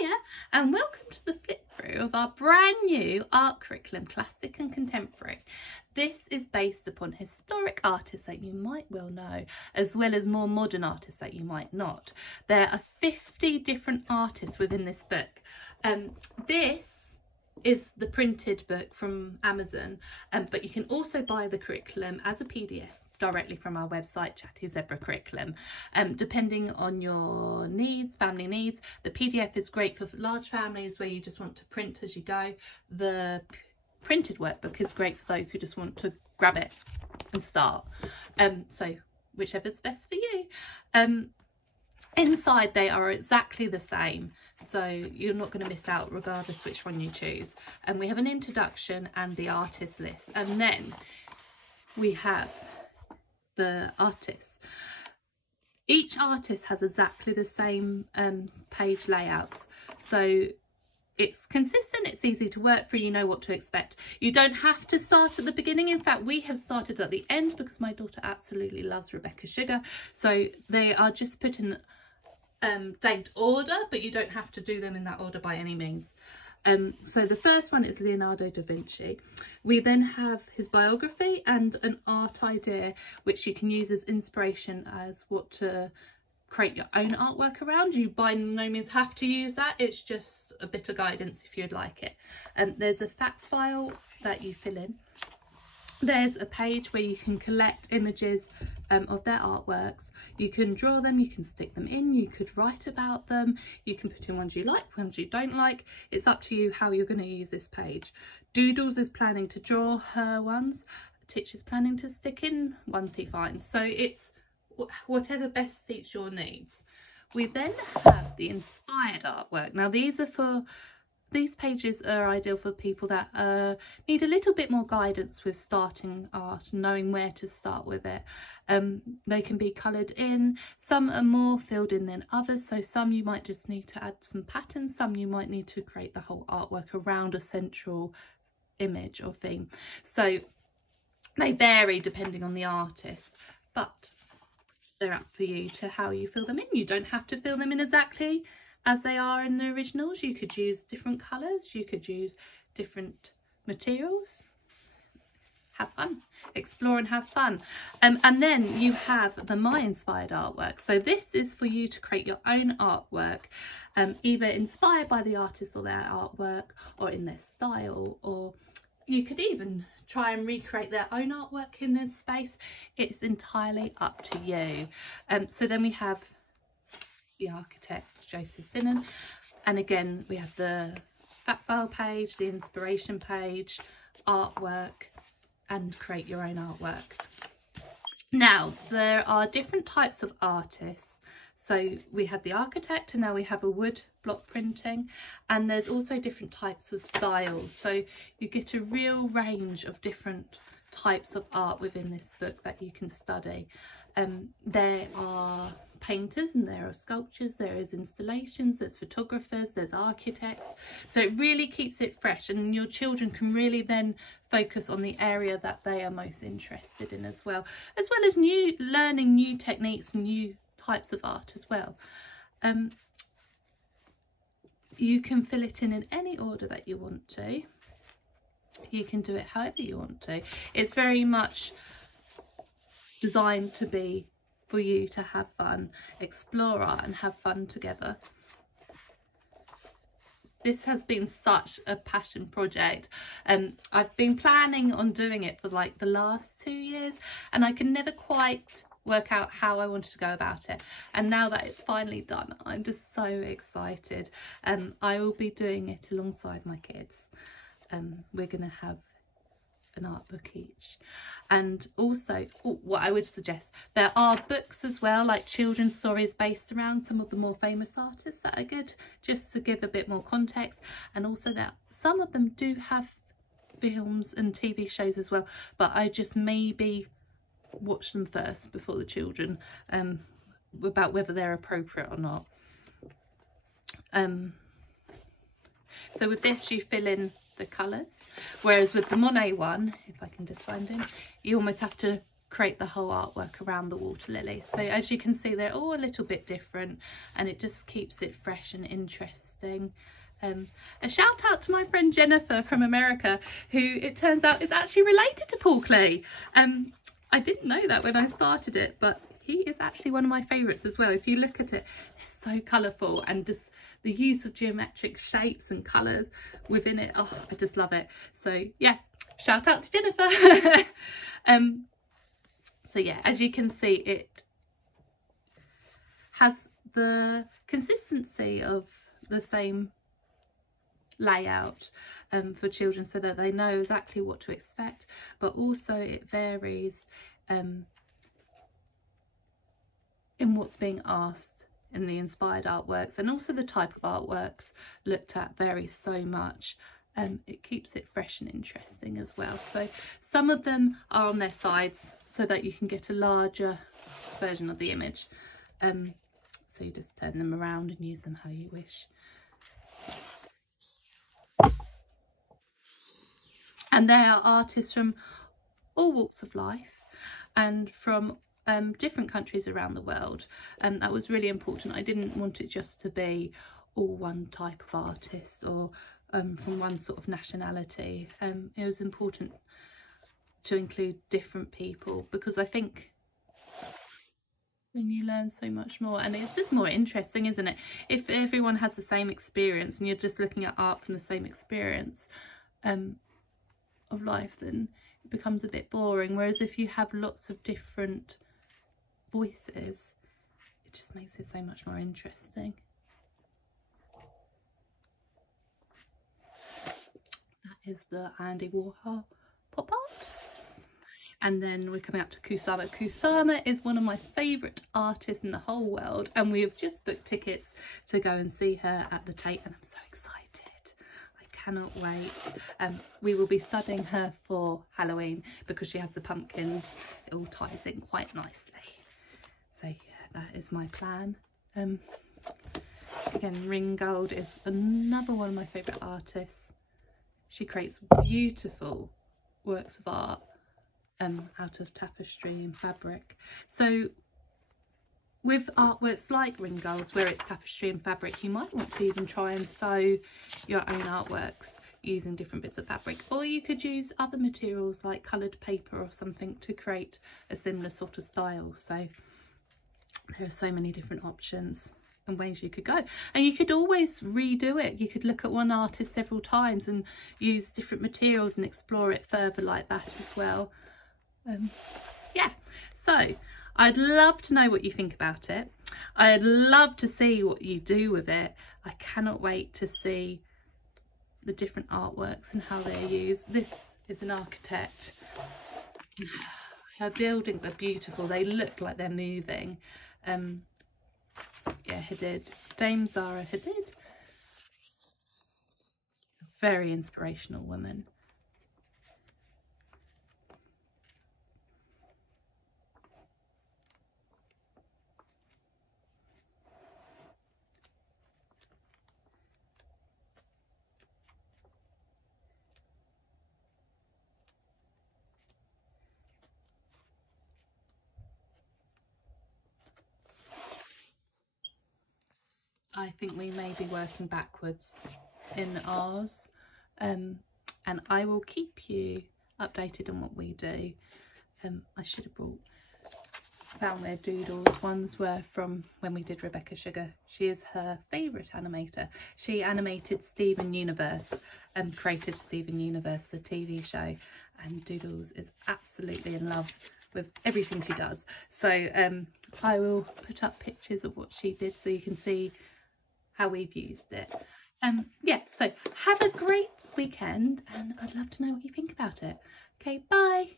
Hiya and welcome to the flip through of our brand new art curriculum, Classic and Contemporary. This is based upon historic artists that you might well know, as well as more modern artists that you might not. There are 50 different artists within this book. This is the printed book from Amazon, but you can also buy the curriculum as a PDF directly from our website, Chatty Zebra Curriculum. Depending on your needs, family needs, the PDF is great for large families where you just want to print as you go. The printed workbook is great for those who just want to grab it and start. So whichever's best for you. Inside they are exactly the same, so you're not going to miss out regardless which one you choose. And we have an introduction and the artist list, and then we have the artists. Each artist has exactly the same page layouts, so it's consistent, it's easy to work through, you know what to expect. You don't have to start at the beginning. In fact, we have started at the end because my daughter absolutely loves Rebecca Sugar, so they are just put in date order, but you don't have to do them in that order by any means. So the first one is Leonardo da Vinci. We then have his biography and an art idea which you can use as inspiration as what to create your own artwork around. You by no means have to use that, it's just a bit of guidance if you'd like it. There's a fact file that you fill in. There's a page where you can collect images of their artworks. You can draw them, you can stick them in, you could write about them, you can put in ones you like, ones you don't like. It's up to you how you're going to use this page. Doodles is planning to draw her ones, Titch is planning to stick in ones he finds. So it's whatever best suits your needs. We then have the inspired artwork. Now these pages are ideal for people that need a little bit more guidance with starting art, knowing where to start with it. They can be coloured in, some are more filled in than others, so some you might just need to add some patterns, some you might need to create the whole artwork around a central image or theme. So they vary depending on the artist, but they're up for you to how you fill them in. You don't have to fill them in exactly as they are in the originals. You could use different colours, you could use different materials. Have fun, explore and have fun. And then you have the My Inspired artwork. So this is for you to create your own artwork, either inspired by the artist or their artwork or in their style, or you could even try and recreate their own artwork in this space. It's entirely up to you. So then we have the architect Joseph Sinan, and again we have the fact file page, the inspiration page, artwork, and create your own artwork. Now there are different types of artists. So we had the architect, and now we have a wood block printing, and there's also different types of styles, so you get a real range of different types of art within this book that you can study. There are painters and there are sculptures, there is installations, there's photographers, there's architects, so it really keeps it fresh, and your children can really then focus on the area that they are most interested in, as well as learning new techniques and new types of art as well. You can fill it in any order that you want to. You can do it however you want to. It's very much designed to be for you to have fun, explore art and have fun together. This has been such a passion project. I've been planning on doing it for like the last 2 years, and I can never quite work out how I wanted to go about it, and now that it's finally done, I'm just so excited. I will be doing it alongside my kids. We're gonna have an art book each, and also what I would suggest, there are books as well, like children's stories based around some of the more famous artists that are good, just to give a bit more context. And also that some of them do have films and TV shows as well, but I just maybe watch them first before the children, about whether they're appropriate or not. So with this you fill in the colours, whereas with the Monet one, if I can just find it, you almost have to create the whole artwork around the water lily. So as you can see, they're all a little bit different, and it just keeps it fresh and interesting. A shout out to my friend Jennifer from America, who it turns out is actually related to Paul Klee. I didn't know that when I started it, but he is actually one of my favourites as well. If you look at it, it's so colourful, and just the use of geometric shapes and colours within it. Oh, I just love it. So yeah, shout out to Jennifer. So yeah, as you can see, it has the consistency of the same layout for children, so that they know exactly what to expect, but also it varies in what's being asked in the inspired artworks, and also the type of artworks looked at varies so much. It keeps it fresh and interesting as well. So some of them are on their sides so that you can get a larger version of the image. So you just turn them around and use them how you wish. And they are artists from all walks of life and from different countries around the world. That was really important. I didn't want it just to be all one type of artist or from one sort of nationality. It was important to include different people, because I think then you learn so much more, and it's just more interesting, isn't it? If everyone has the same experience and you're just looking at art from the same experience of life, then it becomes a bit boring. Whereas if you have lots of different voices, it just makes it so much more interesting. That is the Andy Warhol pop art. And then we're coming up to Kusama. Kusama is one of my favourite artists in the whole world, and we have just booked tickets to go and see her at the Tate, and I'm so excited. I cannot wait. We will be studying her for Halloween because she has the pumpkins. It all ties in quite nicely. So yeah, that is my plan. Again, Ringgold is another one of my favourite artists. She creates beautiful works of art out of tapestry and fabric. So with artworks like Ringgold's, where it's tapestry and fabric, you might want to even try and sew your own artworks using different bits of fabric, or you could use other materials like coloured paper or something to create a similar sort of style. So there are so many different options and ways you could go, and you could always redo it. You could look at one artist several times and use different materials and explore it further like that as well. Yeah, so I'd love to know what you think about it. I'd love to see what you do with it. I cannot wait to see the different artworks and how they're used. This is an architect. Her buildings are beautiful. They look like they're moving. Yeah, Hadid, Dame Zara Hadid, very inspirational woman. I think we may be working backwards in ours, and I will keep you updated on what we do. I should have brought Foundwear Doodles. Ones were from when we did Rebecca Sugar. She is her favourite animator. She animated Steven Universe and created Steven Universe, the TV show, and Doodles is absolutely in love with everything she does. So I will put up pictures of what she did so you can see how we've used it. Yeah, so have a great weekend, and I'd love to know what you think about it. Okay, bye.